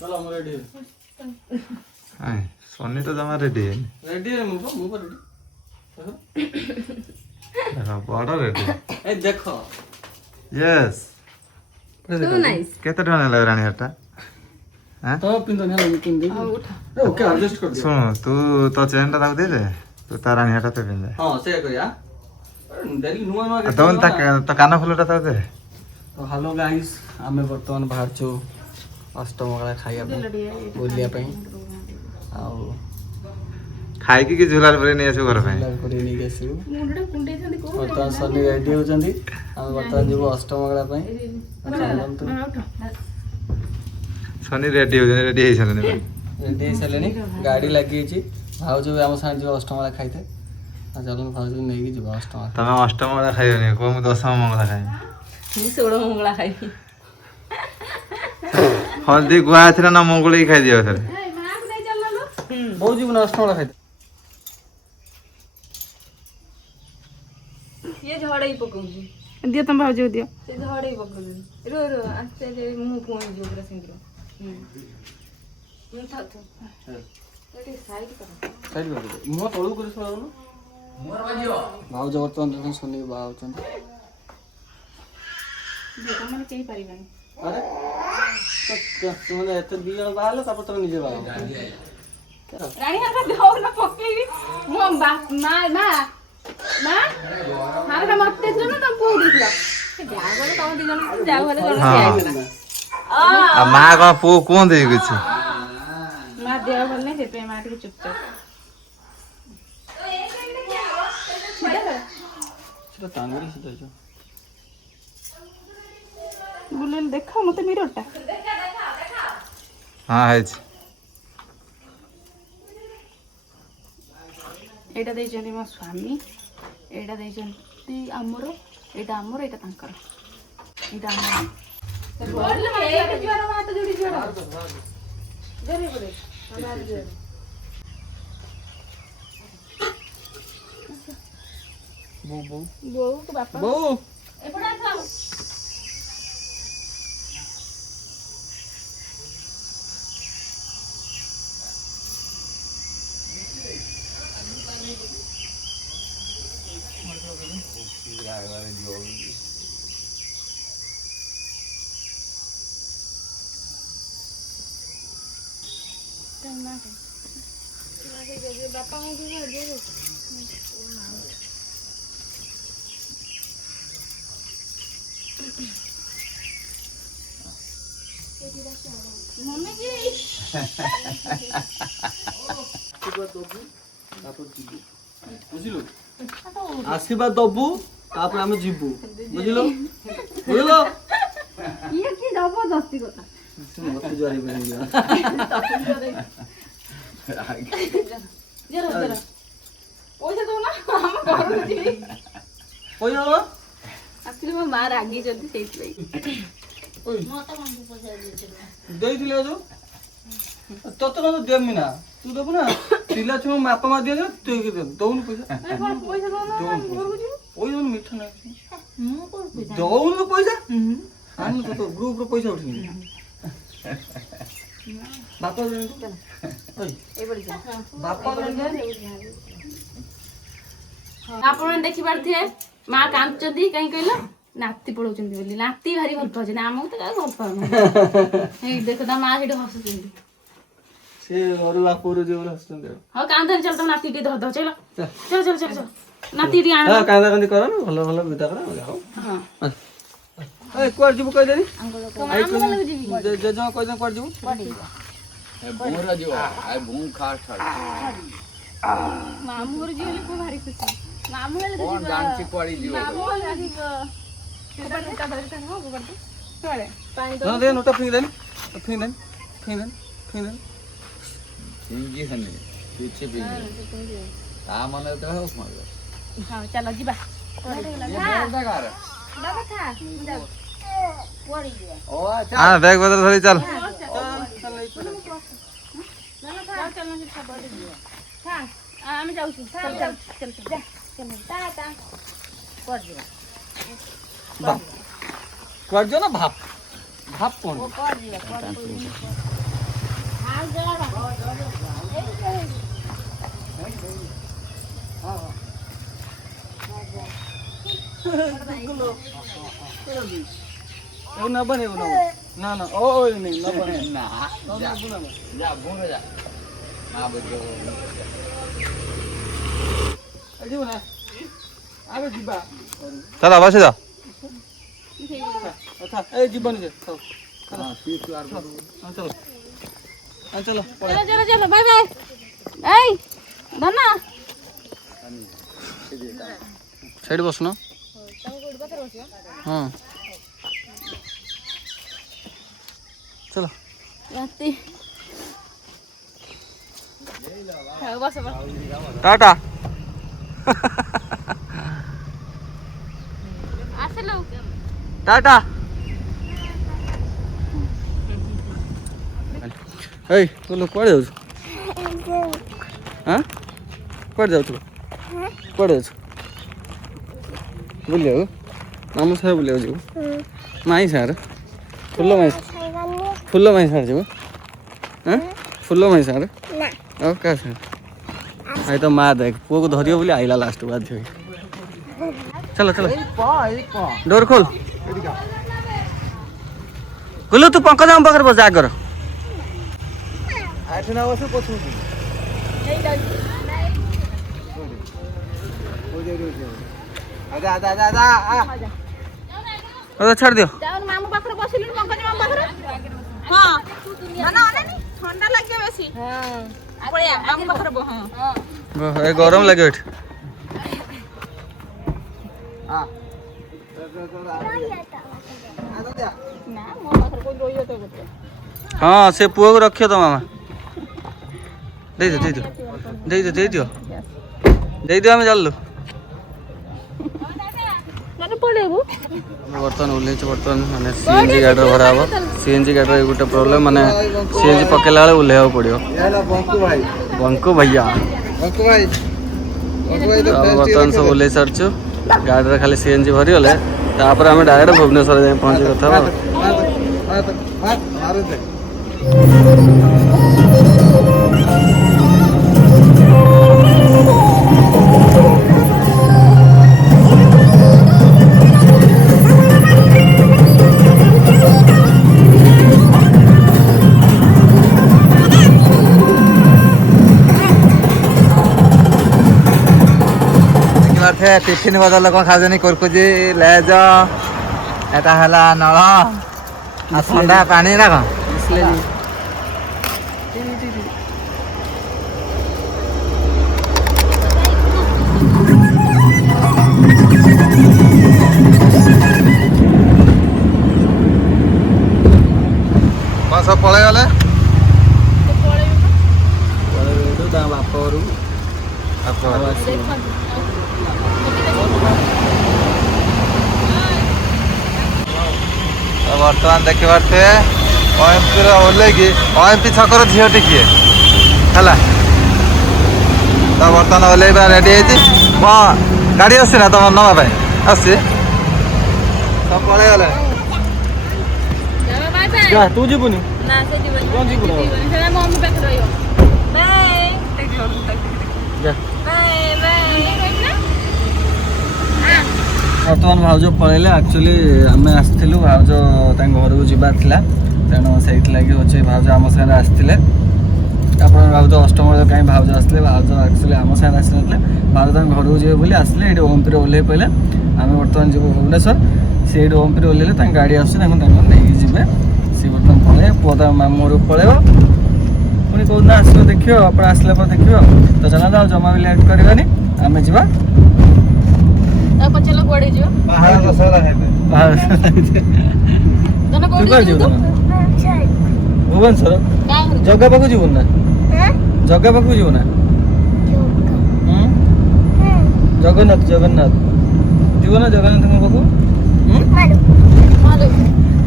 चलो हम रेडी हाय सोनी तो जमा रेडी है रेडी है मुंह पर रेडी देखो बड़ा रेडी ए देखो यस So nice. केते टका लग रानी हटा हां तो पिन तो नहीं पिन दे ओके एडजस्ट कर दियो सुन तू तो चेन टा दे दे तू तारा नहीं हटा पे पिन दे हां से करिया डेली नुआ नुआ दोन तक तो काना फुलटा दे तो हेलो गाइस आमे वर्तमान बाहर छु अष्टमंगला खाइया बोलिया पई आउ खाई की झुलाल पर नहीं आसे घर पे लाल करे नहीं गेसु मुंडा कुंडे छंदी को वर्तमान सनी रेडी हो जंदी हम वर्तमान जीव अष्टमंगला पई चलंतु सोनी रेडी हो छने रेडी हेसलेनी गाड़ी लगी छी भाव जो हम साथ जो अष्टमंगला खाइते आ चलन भाव जो नेकी जीव अष्टमंगला तमे अष्टम मंगला खाइयो नहीं को मु दशम मंगला खाइ मी 16 मंगला खाई हल्दी गुआ थिला ना मंगली खाइ दियो सर ए मां को दे चललो लो बहुत जीवन अष्टमंगला खाइते ये झड़े ही पकोगी दियो तुम भाव दियो से झड़े ही पकोगी रो रो आस्ते जे मुंह पोई जो पूरा सिंगरो मुंह था तो एटी साइड कर साइड कर दे मुंह तळू कर सुनाउनु मोर बाजियो भाव जो वर्तमान देखन सनी भाव चंद दियो तुम केही परिबानी अरे तो तुमने एते दिया बाहले तापर तो निजे बाहल रानी हाथ दो ना पकेई मो मा मा मा हारा मते छु ना तुम को दिखला जागो तुम दी जन जागो वाले कोन से आ मां को पो कोन दे किछ मा देह भल नहीं से पे मा के चुपचाप सेटा टांगरी से जो बुलेल देखा मते मिररटा हां है एटा दे जने मो स्वामी एटा दे जंती हमरो एटा हमरो एटा तांकर एटा हमरो बोल ले एटा जुआर हाथ जोड़ी जुआर जरे बोले बाहर जो बो बो बो तो बापा बो एपड़ा खाओ बापा मम्मी जी बुझिलो आशीर्वाद दबु तापर हम जीबू बुझिलो बुझिलो ये की जबरदस्ती কথা मत जारी बन गया जरा जरा पैसा दो ना हम घर जी पैसा दो ଆସିଲେ ମୋ ମା ରାଗିଛନ୍ତି ସେଇଥିପାଇଁ ओइ ମତେ କଣ ପଇସା ଦେଇଥିଲେ ଦେଇଥିଲେ जो तत न देमी ना तू देबु ना तिला छु बापा मा दिए तू दउन पैसा ଆରେ କଣ ପଇସା ଦଉ ନା ଆମ ଘରକୁ ଯିବୁ ओइ न मिठा ना ମୁଁ କଣ ପଇସା दउन तो पैसा हम तो ग्रुप रो पैसा उठिनी बापा दे ओइ ଏଇପଟେ ଯା बापा ଆପଣ ଦେଖି ପାରୁଥିବେ ମା କାନ୍ଦୁଛନ୍ତି କାହିଁ କହିଲ ନାତି ପଳଉଛନ୍ତି ବୋଲି ନାତି ଭାରି ଭଲ ପାଉଛନ୍ତି ଆମକୁ ତ କାହାକୁ ଭଲ ପାଉନାହାନ୍ତି ଏଇ ଦେଖ ତା ମା ସେଠି ହସୁଛନ୍ତି से और बापा रो जे हस्तन दे ହଉ କାନ୍ଦନି ଚାଲ ତମ ନାତି ଟିକେ ଧର ଧର ଚାଲ ଚାଲ ଚାଲ ଚାଲ ଚାଲ ନାତି ଟିକେ ଆଣ हां कांदा कांदी कर ना भलो भलो विदा कर जाओ ହଁ ए कोर जीबू कह देनी ଆମ ଘରକୁ ଯିବି जे जे जो कह दे कोर जीबू बोरा जो आय भूम खास छाड़ ମାମୁଁ ଘର ଯିବି ବୋଲି ପୁଅ ଭାରି ଖୁସି ମାମୁଁ ହେଲେ कौन जानची पड़ी जीव ମାମୁଁ ହେଲେ ଯିବ କବାଟ ତା ଧରି ତା ହଁ କବାଟ ତଳେ ପାଣି ना दे नोटा फिंग देन फिंग देन फिंग देन फिंग देन सिंगी हने पीछे भी ता मन तो हो मार ହଁ ଚାଲ ଯିବା ये बोलता कर ବାବା ଥା ଯାଉ ओ अच्छा हां बैग बदल थोड़ी चल ଆମେ ଯାଉଛୁ ଚାଲ ଚାଲ ଚାଲ ଚାଲ ଚାଲ ତା ତା କୁଆଡେ ଯିବା बाप कोर जो ना भाप भाप कौन କୁଆଡେ ଯିବା କୁଆଡେ એવું ના બને એવું ના ના ઓ નહીં ના બને ના જા ભૂંડ જા આ બધું હજી ના આવે જીબા ચાલો બસી જાઓ અચ્છા એ જીબાની છે હા ફીસ વાર ચલો ચલો चलो चलो चलो बाय बाय ए धन्ना साइड बस ना हाँ चलो राती बस टाटा आसलो टाटा ए तू लोग कुआड़े जाऊ हाँ कुआड़े जाऊ तू कुआड़े जाऊ बुले जाऊ मामू सारे बुले जाऊ माई सार फुल्लो माई सार जाऊ हाँ फुल्लो माई सार ना क्या सार आई तो माँ देख पुओ को धरियो बोले आइला लास्ट बात थी चलो चलो डोर खोल गुल्लू तू पंकज हम पाखर बस आगर आठ ना बस पछू आजा आजा आजा आजा आ छाड़ दियो जाओ मामू पाखर बसिलु पंकज मामू पाखर हां ना ना ठंडा लागे बेसी हां पळिया मामू पाखर हां ए गरम लागे एठ हां ना मो पाखर कोई रोइयो तो गोटे हाँ से पुओ को रखियो तो मामा दे दो दे दो दे दो दे दियो दे दियो हमें चल लो माने पळेबु बर्तन ओल्हे बर्तन माने सीएनजी गाड़ी भरा हम सीएनजी गाड़ी गोटे प्रोब्लेम माने सीएनजी पकेला बेले ओल्हे पड़ो बंकु भैया बर्तन सब ओल्हे सारचु गाड़ी खाली सीएनजी भरी गले तापर आम डायरेक्ट भुवनेश्वर जाए पहुँचे कथा टिफिन बदल कौन खाजनी कुरकुजी ले जा एटा हला नल आ ठंडा पानी ना कौन सब पलि गले बाप बर्तमान देखी पारे ओएमपी ओल्लैकी ओएमपी छकर झीटी किए है तो बर्तमान ओल्लैवा रेडी हो गाड़ी आसी ना तुम नवा आसी सब पलि गले तू जीवनी ना से जीवन कौन जीवन से मम्मी पाखर रहियो बाय जा बाय बाय बर्तमान भाउज पलैले एक्चुअली आम आसलु भाउज घर को जीवार तेणु से लगे भाउज आम सागर आसते आप भाउज अष्टम कहीं भाउज आसते भाउज एक्चुअली आम सागर आसी ना भाउज घर को जी बोली आसले ये ओमपी ओल्हे पड़े आम बर्तमान जी भुवनेश्वर से ओमपी ओल्हे गाड़ी आसने नहीं जी सी बर्तमान पलि पुआ तो मामू घर पलैब पुणी कौन आस देख आप आसला देख तो चला जाओ जमा भी लेट करवानी आम जा चलो पड़ी जो भुवनेश्वर जगह पाक जीवन ना जगह पाक जीव ना जगन्नाथ जगन्नाथ जीव ना जगन्नाथ पाक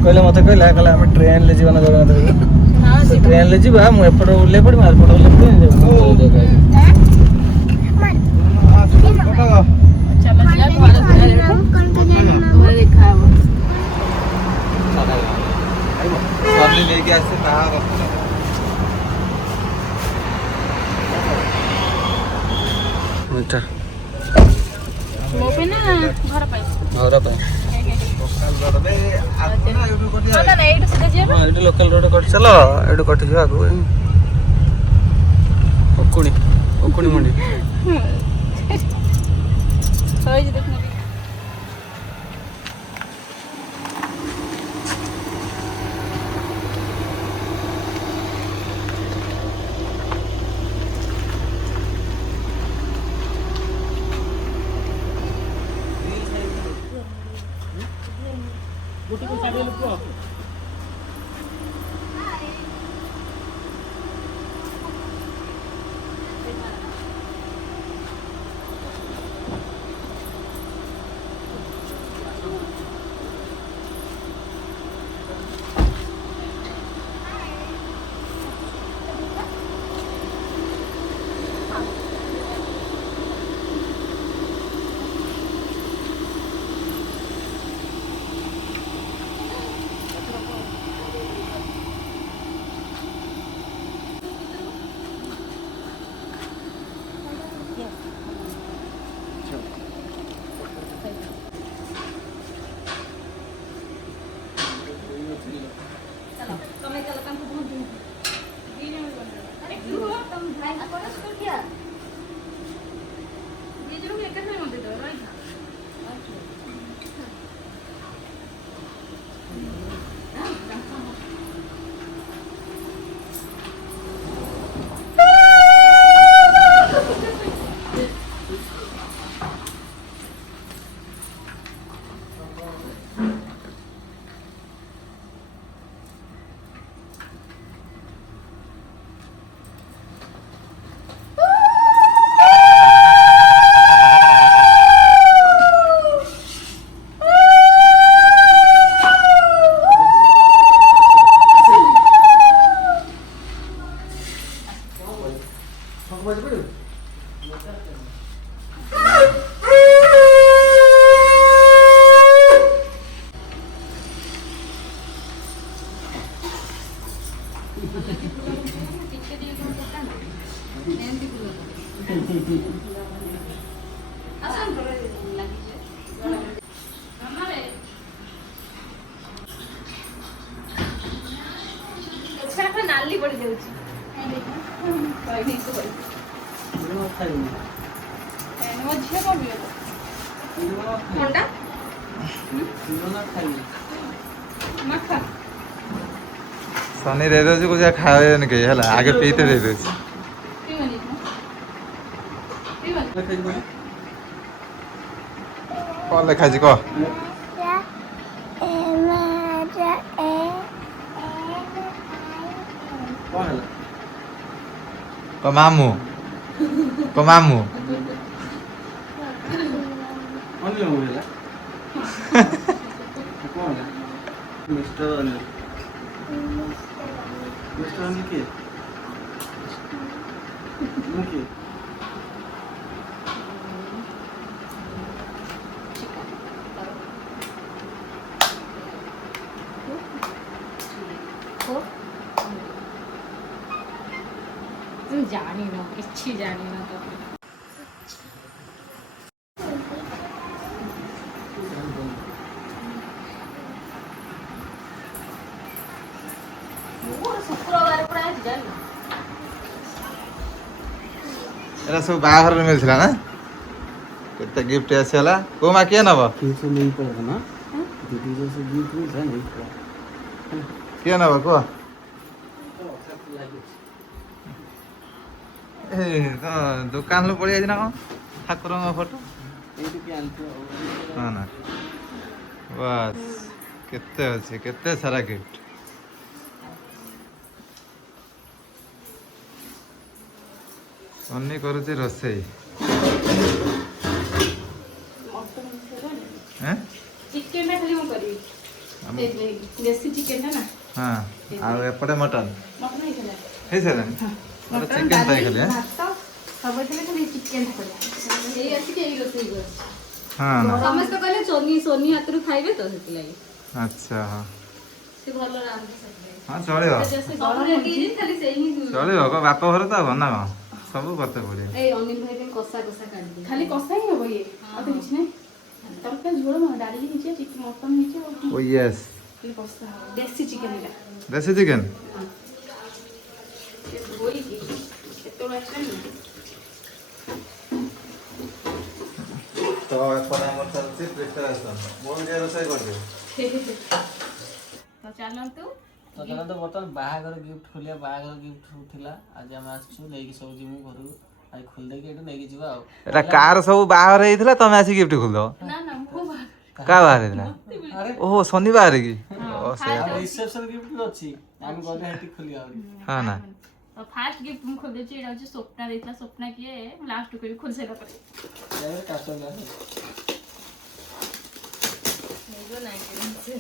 कहले मत कहला आम ट्रेन ले जीवन जगन्नाथ ट्रेन ले जीवा मुझे ओल्हे पड़ी मारपट ओल्हे लेके आसे ଏଇଟା ମୋ ପାଇଁ ନା ଘର ପାଇଁ? ଘର ପାଇଁ। ହଁ ନା ଏଇଠୁ ସିଧା ଯିବା ହଁ ଏଇଠି ଲୋକାଲ ରୋଡ଼ କଟି ଚାଲ ଏଇଠୁ କଟିଯିବ ଆଗକୁ ଓକୁଣି ମୁଣ୍ଡି। ସହିଛି ଦେଖୁନ ନାଲି ପଡି ଯାଉଛି। ମୋ ଝିଅ କଣ ପିଇବ? ଥଣ୍ଡା ମାଖା ସନି ଦେଇ ଦଉଛି କହୁଛି ଖାଇବେନି କେହି ହେଲା ଆଗେ ପିଇତେ ଦେଇ ଦଉଛି। ପିଇବନି ପିଇବନି କଣ ଲେଖା ହେଇଛି କହ? କଣ ହେଲା? କ ମାମୁଁ ଅନିଲ ମାମୁଁ ହେଲା। କଣ ହେଲା? ମିଷ୍ଟର ଅନିଲ କିଏ? ମୁଁ କିଏ? ଜାଣିନ କିଛି ଜାଣିନ ତ ଶୁକ୍ରବାର ପୁରା ଆଜି ଜାଣିନ ଏରା ସବୁ ବାହାଘରରେ ମିଳିଥିଲା ନା କେତେ ଗିଫ୍ଟ ଆସିଗଲା କୋଉ ମା କିଏ ନବ କିଏ ନେଇ ପଳେଇବ ନା ଦିଦି ସେ ଗିଫ୍ଟ ମିଳିଥିଲା ନେଇ ପଳେଇବ। କିଏ ନବ କୁହ? ଏ ତ ଦୋକାନରୁ ପଳେଇ ଯାଇଛି ନା କଣ ଠାକୁରଙ୍କ ଫଟୋ ଏଇଠି କିଏ ଆଣିଥିବ ହଁ ନା ବାସ୍ କେତେ ଅଛି କେତେ ସାରା ଗିଫ୍ଟ ଅନି କରୁଛି ରୋଷେଇ ଚିକେନ ଟା ଖାଲି ମୁଁ କରିବି ଦେଶୀ ଚିକେନ ଟା ନା ହଁ ଆଉ ଏପଟେ ମଟନ ମଟନ ହେଇଥିଲା ହେଇସାରିଲାଣି ମଟନ ଚିକେନ ପାଇଁ ଖାଲି ଭାତ ସବୁ ଥିଲେ ଖାଲି ଚିକେନ ଟା କରିବା ଏଇ ଆସିକି ଏଇ ରୋଷେଇ କରୁଛି ହଁ ନା ସମସ୍ତେ କହିଲେ ସୋନି ହାତରୁ ଖାଇବେ ତ ସେଥିଲାଗି ଆଚ୍ଛା ହଁ ସେ ଭଲ ରାନ୍ଧେ ସେଥିଲାଗି ହଁ ଚଳିବ ଖାଲି ସେଇ ହିଁ ଚଳିବ କଣ ବାପ ଘର ତ ହବ ନା କଣ ସବୁ କରତେ ପଡିବ। ଏଇ ଅନିଲ ଭାଇ ପାଇଁ କଷା କଷା କାଢିଦିଏ। ଖାଲି କଷା ହିଁ ହବ ଇଏ ଆଉ ତ କିଛି ନାହିଁ। ତରକାରୀ ଝୋଳ ନୁହଁ, ଡାଲି ହେଇଛି, ଚିକେନ ମଟନ ହେଇଛି ଆଉ ଓ ୟେସ୍ ଖାଲି କଷା ହବ। ଦେଶୀ ଚିକେନ ଏଇଟା। ଦେଶୀ ଚିକେନ। ସେ ଧୋଇକି କେତେବେଳେ ଆସିଲାଣି ନା? ତ ଏପଟେ ଆମର ଚାଲିଛି ପ୍ରିପାରେସନ। ମୁଁ ନିଜେ ରୋଷେଇ କରିଦେବି। ତ ଚାଲନ୍ତୁ ତ ଚାଲନ୍ତୁ ବର୍ତ୍ତମାନ ବାହାଘର ଗିଫ୍ଟ ଖୋଲିବା। ବାହାଘର ଗିଫ୍ଟ ଥିଲା, ଆଜି ଆମେ ଆସିଛୁ ନେଇକି ସବୁ ଯିବୁ ଘରକୁ। ଆଜି ଖୋଲି ଦେଇକି ଏଠୁ ନେଇକି ଯିବା ଆଉ। ଏଟା କାର ସବୁ ବାହାଘର ହେଇଥିଲା, ତମେ ଆସି ଗିଫ୍ଟ ଖୋଲିଦବ। ନା ନା ମୁଁ କାହା ବାହାଘର ହେଇଥିଲା? ଓହୋ ଶନିବାର କି? ଓ ସେଇଆ। ଆଉ ରିସେପସନ ଗିଫ୍ଟ ବି ଅଛି, ଆମେ ଗଲେ ସେଠି ଖୋଲିବା ଆହୁରି। ହଁ ନା। ତ ଫାର୍ଷ୍ଟ ଗିଫ୍ଟ ମୁଁ ଖୋଲିଦେଇଛି। ଏଇଟା ହଉଛି ସ୍ୱପ୍ନା ଦେଇଥିଲା। ସ୍ୱପ୍ନା କିଏ ମୁଁ ଲାଷ୍ଟ କରି ଖୋଲି ସାରିଲା ପରେ। ତାପରେ କାଚ ଗ୍ଲାସ। ହେଇଯିବ ନାଇଁ ସେ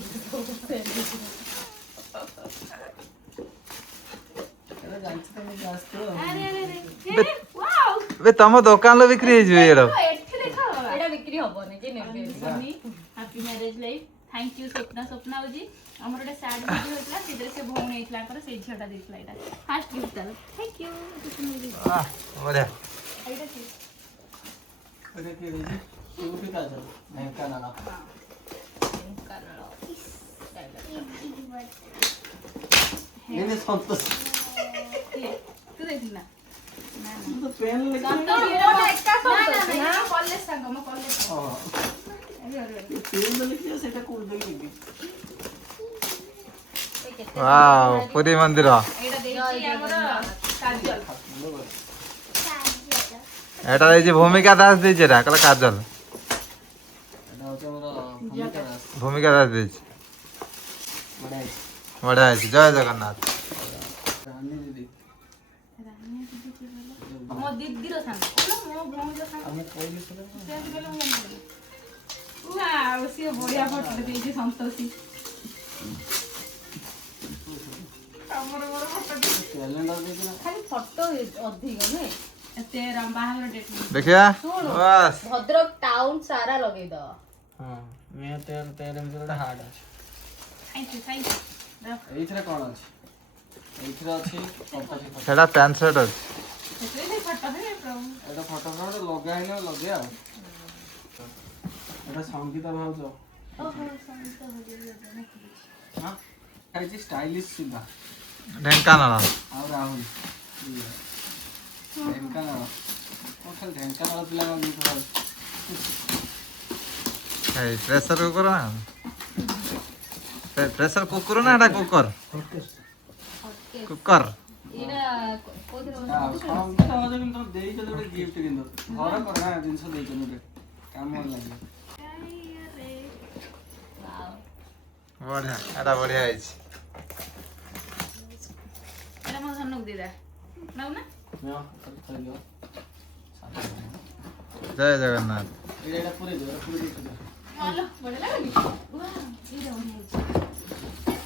ଏଟା ଜାଣିଛି ତମେ ଆସିଥିବ। ଆରେ ଆରେ ଆରେ ୱାଓ ବେ ତମ ଦୋକାନలో ବିକ୍ରି ହେଇଯିବ ଏଇଟା। ଏଠି ଦେଖ ଏଇଟା ବିକ୍ରି ହବନି ଯେ ନେବେ। Sunny happy marriage life. Thank you Swapna. Swapna ହଉଛି ଆମର ଗୋଟେ ଶାଢ଼ୀ ଭିଡ଼ିଓ ହେଇଥିଲା, ସେଥିରେ ସେ ଭଉଣୀ ହେଇଥିଲା ତାଙ୍କର, ସେଇ ଝିଅଟା ଦେଇଥିଲା ଏଇଟା ଫାର୍ଷ୍ଟ ଗିଫ୍ଟ ତାର। Thank you. ବଢିଆ। ଏଇଟା କି? ଏଟା କିଏ ଦେଇଛି? କୋଉଠି କାଚ? ଢେଙ୍କାନାଳ। ଏନେ ସନ୍ତୋଷ। କିଏ? ତୁ ଦେଇଥିଲୁ ନା? ନା ନା। ମୁଁ ତ ପେନ୍ ଲେଖା। ନା ନା କଲେଜ ସାଙ୍ଗ ମୋ କଲେଜ ସାଙ୍ଗ। ଓହୋ। ପେନ୍ ଲେଖିବ ସେଇଟା କୋଉଠି ଦେଇକି? ୱାଓ ପୁରୀ ମନ୍ଦିର। ଏଇଟା ଦେଇଛି ଆମର କାଜଲ। ଏଟା ଦେଇଛି ଭୂମିକା ଦାସ ଦେଇଛି। ଏଟା କହିଲା କାଜଲ। ଏଟା ହଉଛି ଆମର ଭୂମିକା ଦାସ। ଭୂମିକା ଦାସ ଦେଇଛି। ବଢିଆ ହେଇଛି। ବଢିଆ ହେଇଛି। ଜୟ ଜଗନ୍ନାଥ। ରାନୀ ଦିଦି। ମୋ ଦିଦିର ସାଙ୍ଗ ମୋ ଭଉଣୀର ସାଙ୍ଗ। ଆମେ କହିଲି ସେଟା। ସେ ଆଜି କହିଲେ ମୁଁ ଜାଣିପାରିବି। ୱାଓ ସିଏ ବଢିଆ ଫଟୋ ଦେଇଛି ସନ୍ତୋଷୀ। ଆମର ମୋର ଫଟୋ କ୍ୟାଲେଣ୍ଡର ଦେଇଛି ନା? ଖାଲି ଫଟୋ ଅଧିକ ନୁହେଁ। ଏତେ ବାହାଘର ଡେଟ୍ ଦେଖିବା ଶୁଣୁ ବାସ୍। ଭଦ୍ରକ ଟାଉନ ସାରା ଲଗେଇଦବ। ହଁ ମେ 13 ଭିତରେ ଗୋଟେ ହାର୍ଟ ଅଛି। ଥାଇଙ୍କୁ ଏଇଥିରେ କ'ଣ ଅଛି? ଏଇଥିରେ ଅଛି ସେଟା ପ୍ୟାଣ୍ଟ ସାର୍ଟ ଅଛି। ସେଥିରେ ଫଟୋ ହିଁ ପ୍ରଭୁ। ଏଇଟା ଫଟୋ ଗୋଟେ ଲଗା ହେଇନି ଲଗେଇବା ଆଉ। ଏଇଟା ସଙ୍ଗୀତା ଭାଉଜ। ଓହୋ ସଙ୍ଗୀତ ଭଜନ ହଁ ଖାଇଛି ଷ୍ଟାଇଲିଶ ସିଧା। ଢେଙ୍କାନାଳ। ଆଉ ରାହୁଲ। ଢେଙ୍କାନାଳ। କ'ଣ ଖାଲି ଢେଙ୍କାନାଳ ପିଲାଙ୍କ ଗୀତ ଭାବୁଛି। ଏଇ ପ୍ରେସର କୁକର ନା? ପ୍ରେସର କୁକର ନା ଏଟା କୁକର? କୁକର। ଏଇଟା କୋଉଥିରେ ସଙ୍ଗୀତା ଭାଉଜ କିନ୍ତୁ ତମେ ଦେଇଛ ଗୋଟେ ଗିଫ୍ଟ କିନ୍ତୁ ଘର କର ନା ଜିନିଷ ଦେଇଛ ଗୋଟେ କାମ ଲାଗିବ। ବଢିଆ ଏଟା ବଢିଆ ହେଇଛି। ଏଟା ମୋ ଧନକୁ ଦେଇଦା ନାଉ ନା ଜୟ ଜଗନ୍ନାଥ। ଏଇଟା ପୁରେଇ ଦିଅ ଦେଇଥିବ। ଭଲ ବଢିଆ ଲାଗୁନି ୱାଓ ଏଇଟା ବଢିଆ ହେଇଛି।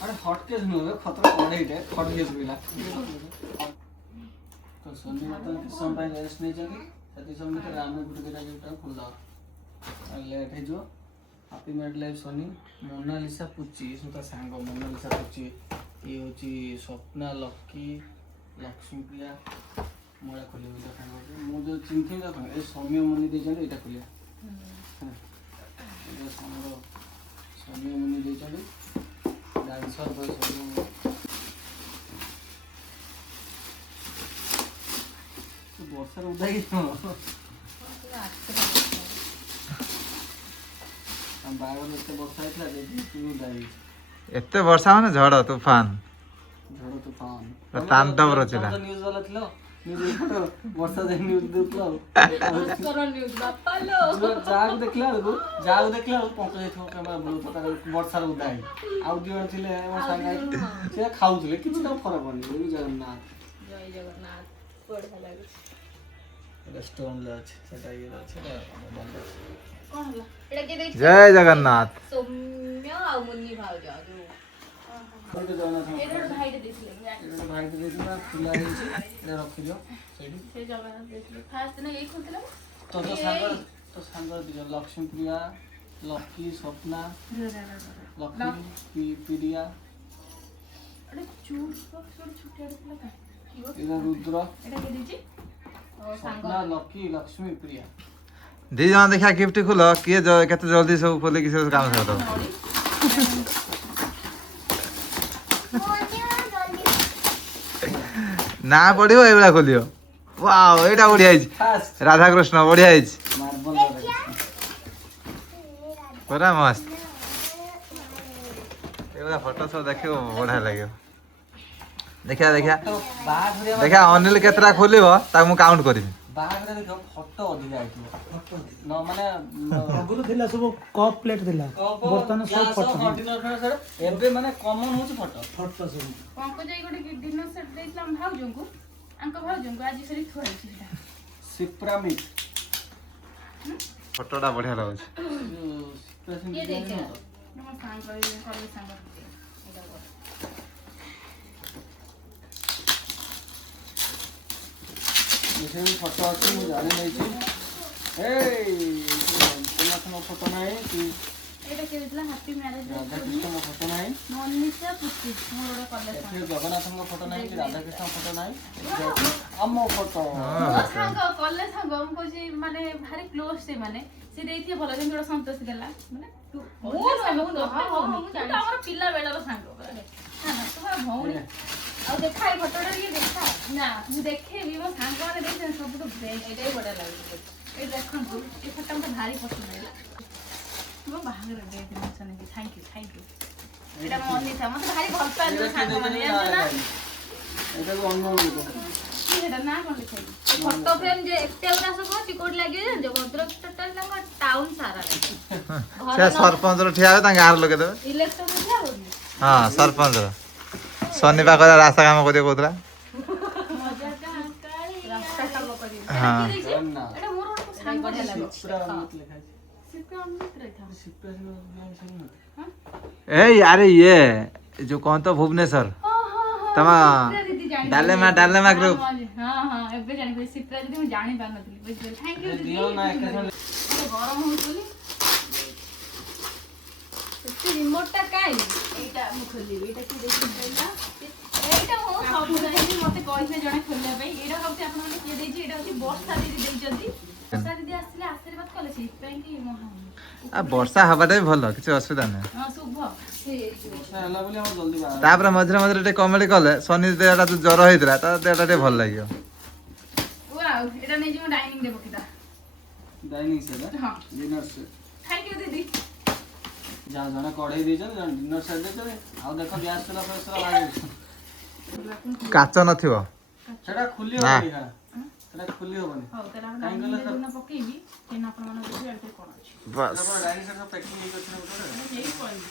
अरे हॉटकेस नव्हे खतरा पड़ेइटे हॉटकेस बिला तो सोनी मतलब किस समय पे रेस्ट नहीं चाहिए सती समय में राम में गुड के गिफ्ट फुल दाओ लेट है जो happy married life Soni Monalisa पुची सुता सांग मोनालिसा पुची ये होची स्वप्ना लकी लक्ष्मी प्रिया मोला खोली मुझे सांग मु जो चिंथि देखो ए सौम्य मुनि दे जने एटा खोलिया ये हमरो सौम्य मुनि दे जने डांसर बॉय सौम्य मुनि तो वर्षा उदाई हम बागर एते वर्षा ହେଇଥିଲା ଯେ ଉଦାଇ ଏତେ ବର୍ଷା ମାନେ ଝଡ଼ ତୁଫାନ ଝଡ଼ ତୁଫାନ ତାଣ୍ଡବ ରଚିଲା। ନ୍ୟୁଜ ବାଲା ଥିଲ ନ୍ୟୁଜ ଫଟୋ ବର୍ଷା ଯେ ନ୍ୟୁଜ ଦେଉଥିଲ ଭାସ୍କର ନ୍ୟୁଜ ବାପା लो ଯାହାକୁ ଦେଖିଲା ବେଳକୁ ପଙ୍କ ଯାଇଥିବ କ୍ୟାମେରା ବୁଲୁଥିବ ତାର ବର୍ଷାରେ ଉଦା ହେଇ ଆଉ ଦୁଇ ଜଣ ଥିଲେ ମୋ ସାଙ୍ଗ ସେ ଖାଉଥିଲେ କିଛି ତାକୁ ଫରକ ପଡ଼ୁନି ଜଗନ୍ନାଥ ଜୟ ଜଗନ୍ନାଥ ବଢିଆ ଲାଗୁଛି। ରେଷ୍ଟୁରାଣ୍ଟରେ ଅଛି ସେଟା ଇଏ ଅଛି କଣ ହେଲା ଏଟା କିଏ ଦେଇଛି? ଜୟ ଜଗନ୍ନାଥ। ସୌମ୍ୟ ଆଉ ମୁନି ଭାଉଜ ଯୋଉ ଜଗନ୍ନାଥ ଏଇଟା ଗୋଟେ ଭାଇଟେ ଦେଇଥିଲେ ମୁଁ ଜାଣିଛି। ଭାଇକି ଦେଇଥିଲା ଖୋଲା ହେଇଛି ଏଇଟା ରଖିଦିଅ ସେଇଠି ସେ ଜଗନ୍ନାଥ ଦେଇଥିଲେ ଫାର୍ଷ୍ଟ ଦିନ ଏଇ ଖୋଲିଥିଲା ତୋ ସାଙ୍ଗ ଦି ଜଣ ଲକ୍ଷ୍ମୀ ପ୍ରିୟା ଲକି ସ୍ୱପ୍ନା ଲକ୍ଷ୍ମୀ ପ୍ରିୟା ଗୋଟେ ଚୁଲ୍ ବକ୍ସ ଗୋଟେ ଛୋଟିଆ ଥିଲା ଏଇଟା ରୁଦ୍ର ଏଇଟା କିଏ ଦେଇଛି? ସ୍ୱପ୍ନା ଲକି ଲକ୍ଷ୍ମୀ ପ୍ରିୟା। ଦି ଜଣ ଦେଖିଆ ଗିଫ୍ଟ ଖୋଲ କିଏ କେତେ ଜଲ୍ଦି ସବୁ ଖୋଲିକି ସବୁ କାମ ସାରିଦବ। ନା ପଡିବ ଏଇଭଳିଆ ଖୋଲିବ। ୱାଓ ଏଇଟା ବଢିଆ ହେଇଛି। ଫାଷ୍ଟ ରାଧାକୃଷ୍ଣ ବଢିଆ ହେଇଛି ମାର୍ବଲ ପୁରା ମସ୍ତ। ଏଇଭଳିଆ ଫଟୋ ସବୁ ଦେଖିବ ବଢିଆ ଲାଗିବ। ଦେଖିଆ ଦେଖିଆ ବାହାଘରିଆ ଦେଖିଆ ଅନିଲ କେତେଟା ଖୋଲିବ ତାକୁ ମୁଁ କାଉଣ୍ଟ କରିବି। ବାହାଘରିଆ ଦେଖ ଫଟୋ ଅଧିକା ହେଇଥିବ ନ ମାନେ ଆଗରୁ ଥିଲା ସବୁ କପ୍ ପ୍ଲେଟ୍ ଥିଲା ବର୍ତ୍ତମାନ ସବୁ ଫଟୋ ଏବେ ମାନେ କମନ ହଉଛି ଫଟୋ। ଫଟୋ ସବୁ ପଙ୍କଜ ଏଇ ଗୋଟେ ଡିନର ସେଟ୍ ଦେଇଥିଲା ଆମ ଭାଉଜଙ୍କୁ ଆଙ୍କ ଭାଉଜଙ୍କୁ ଆଜି ସେଠି ଥୁଆ ହେଇଛି ସେଟା। ସିପ୍ରାମିକ ଫଟୋଟା ବଢିଆ ଲାଗୁଛି। କିଏ ଦେଇଛି ମୋ ସାଙ୍ଗ କଲେଜ ସାଙ୍ଗ ଏଇଟା କର। ଫଟୋ ଅଛି ମୁଁ ଜାଣି ନେଇଛି। ଏଇ ଜଗନ୍ନାଥଙ୍କ ଫଟୋ ନାହିଁ କି ଏଇଟା କିଏ ଦେଇଥିଲା ହାପି ମ୍ୟାରେଜ ରାଧାକୃଷ୍ଣଙ୍କ ଫଟୋ ନାହିଁ ମନିଷା ପୁତି ମୋର ଗୋଟେ କଲେଜ ଏଠି ଜଗନ୍ନାଥଙ୍କ ଫଟୋ ନାହିଁ କି ରାଧାକୃଷ୍ଣଙ୍କ ଫଟୋ ନାହିଁ ଆମ ଫଟୋ। ସାଙ୍ଗ କଲେଜ ସାଙ୍ଗ ମୁଁ କହୁଛି ମାନେ ଭାରି କ୍ଲୋଜ ସେ ମାନେ ସେ ଦେଇଥିବେ ଭଲ ଯେମିତି ଗୋଟେ ସନ୍ତୋଷୀ ଦେଲା ମାନେ ଆମର ପିଲା ବେଳର ସାଙ୍ଗ ତୁମର ଭଉଣୀ ଆଉ ଦେଖା ଏଇ ଫଟୋଟା ଟିକେ ଦେଖା ନା ମୁଁ ଦେଖେଇବି ମୋ ସାଙ୍ଗମାନେ ଦେଇଛନ୍ତି ସବୁଠୁ ବେଷ୍ଟ ଏଇଟା ବି ବଢିଆ ଲାଗୁଛି। ଏଇ ଦେଖନ୍ତୁ ଏ ଫଟୋ ମତେ ଭାରି ପସନ୍ଦ ହେଲା। ମୋ ବାହାଘର ଦେଇଥିଲି ଶୁଣିକି ଥ୍ୟାଙ୍କ ୟୁ ଏଇଟା ମୋ ଅନିତା ମତେ ଭାରି ଭଲ ପାଆନ୍ତି ମୋ ସାଙ୍ଗମାନେ ଜାଣିଛ ନା ଏଇଟାକୁ ଅନୁଭବ ସେଟା ନା କଣ ଲେଖାଇଛି ଫଟୋ ଫ୍ରେମ ଯେ ଏତେ ଗୁଡା ସବୁ ଅଛି କୋଉଠି ଲାଗିବ ଜାଣିଛ ଭଦ୍ରକ ଟୋଟାଲ ତାଙ୍କ ଟାଉନ ସାରା ସେ ସରପଞ୍ଚର ଠିଆ ହେବେ ତାଙ୍କ ଗାଁର ଲୋକେ ଦେବେ। ଇଲେକ୍ଟ୍ରିକ ଥିଲା ବୋଧେ ହଁ ସରପଞ୍ଚର ଶନି ପାଖରେ ରାସ୍ତା କାମ କରିବ କହୁଥିଲା। ରାସ୍ତା କାମ କରିବେ ହଁ ଏଇଟା ମୋର ଗୋଟେ ସାଙ୍ଗ ବଢିଆ ଲାଗୁଛି ଏଇ ଆରେ ଇଏ ଯୋଉ କଣ ତ ଭୁବନେଶ୍ୱର ତମ ଡାଲେମା ଗ୍ରୁପ। ହଁ ଏବେ ଜାଣିପାରିଲି ସିପ୍ରା ଦିଦି ମୁଁ ଜାଣି ପାରୁନଥିଲି ବୁଝିପାରିଲି ଥ୍ୟାଙ୍କ ୟୁ ଦିଦି ଗରମ ହଉଛି ବୋଲି ରିମୋଟ ଟା କାଇଁ ଏଇଟା ମୁଁ ଖୋଲିବି ଏଇଟା କି ଦେଖିପାରିଲା ଏଇଟା ମୁଁ ସବୁ ଜାଣିଛି ମତେ କହିଥିଲେ ଜଣେ ଖୋଲିବା ପାଇଁ ଏଇଟା ଭାବୁଛି ଆପଣମାନେ କିଏ ଦେଇଛି ଏଇଟା ହଉଛି ବର୍ଷା ଦିଦି ଦେଇଛନ୍ତି ବର୍ଷା ଦିଦି ଆସିଲେ ଆଶୀର୍ବାଦ କଲେ ସେଇଥିପାଇଁ କି ଆଉ ବର୍ଷା ହବାଟା ବି ଭଲ କିଛି ଅସୁବିଧା ନାହିଁ। ହଁ ଶୁଭ ହେଲା ବୋଲି ଆମର ଜଲ୍ଦି ବାହାଘର। ତାପରେ ମଝିରେ ମଝିରେ ଟିକେ କମେଡି କଲେ ଶନି ଦେହଟା ଯୋଉ ଜ୍ୱର ହେଇଥିଲା ତା ଦେହଟା ଟିକେ ଭଲ ଲାଗିବ। ୱାଓ ଏଇଟା ନେଇକି ମୁଁ ଡାଇନିଂ ରେ ପକେଇଦା ଡାଇନିଂ ସେଟ୍ ହଁ ଡିନର ସେଟ୍ ଥ୍ୟାଙ୍କ ୟୁ ଦିଦି ଯାହା ଜଣେ କଢେଇ ଦେଇଛନ୍ତି ଜଣେ ଡିନର ସେଟ୍ ଦେଇଛନ୍ତି ଆଉ ଦେଖ ଗ୍ୟାସ ଚୁଲା ଫ୍ୟାସ ଚୁଲା ଲାଗୁଛି କାଚ ନଥିବ ସେଟା ଖୋଲି ନା। ହବନି ସେଟା ଖୋଲି ହବନି ହଉ ତାହେଲେ ଆମେ କାଇଁ ଡାଇନିଂ କହିଲ ରେ ପକେଇବି ଦେନ୍ ଆପଣମାନଙ୍କୁ ଦେଖିବି ଆଉ ଟିକେ କଣ ଅଛି ବାସ୍ ଡାଇନିଂ ସେଟ୍ ପ୍ୟାକିଂ ହେଇକି ଅଛି ନା ଗୋଟେ ମୁଁ ଏଇ କହିବି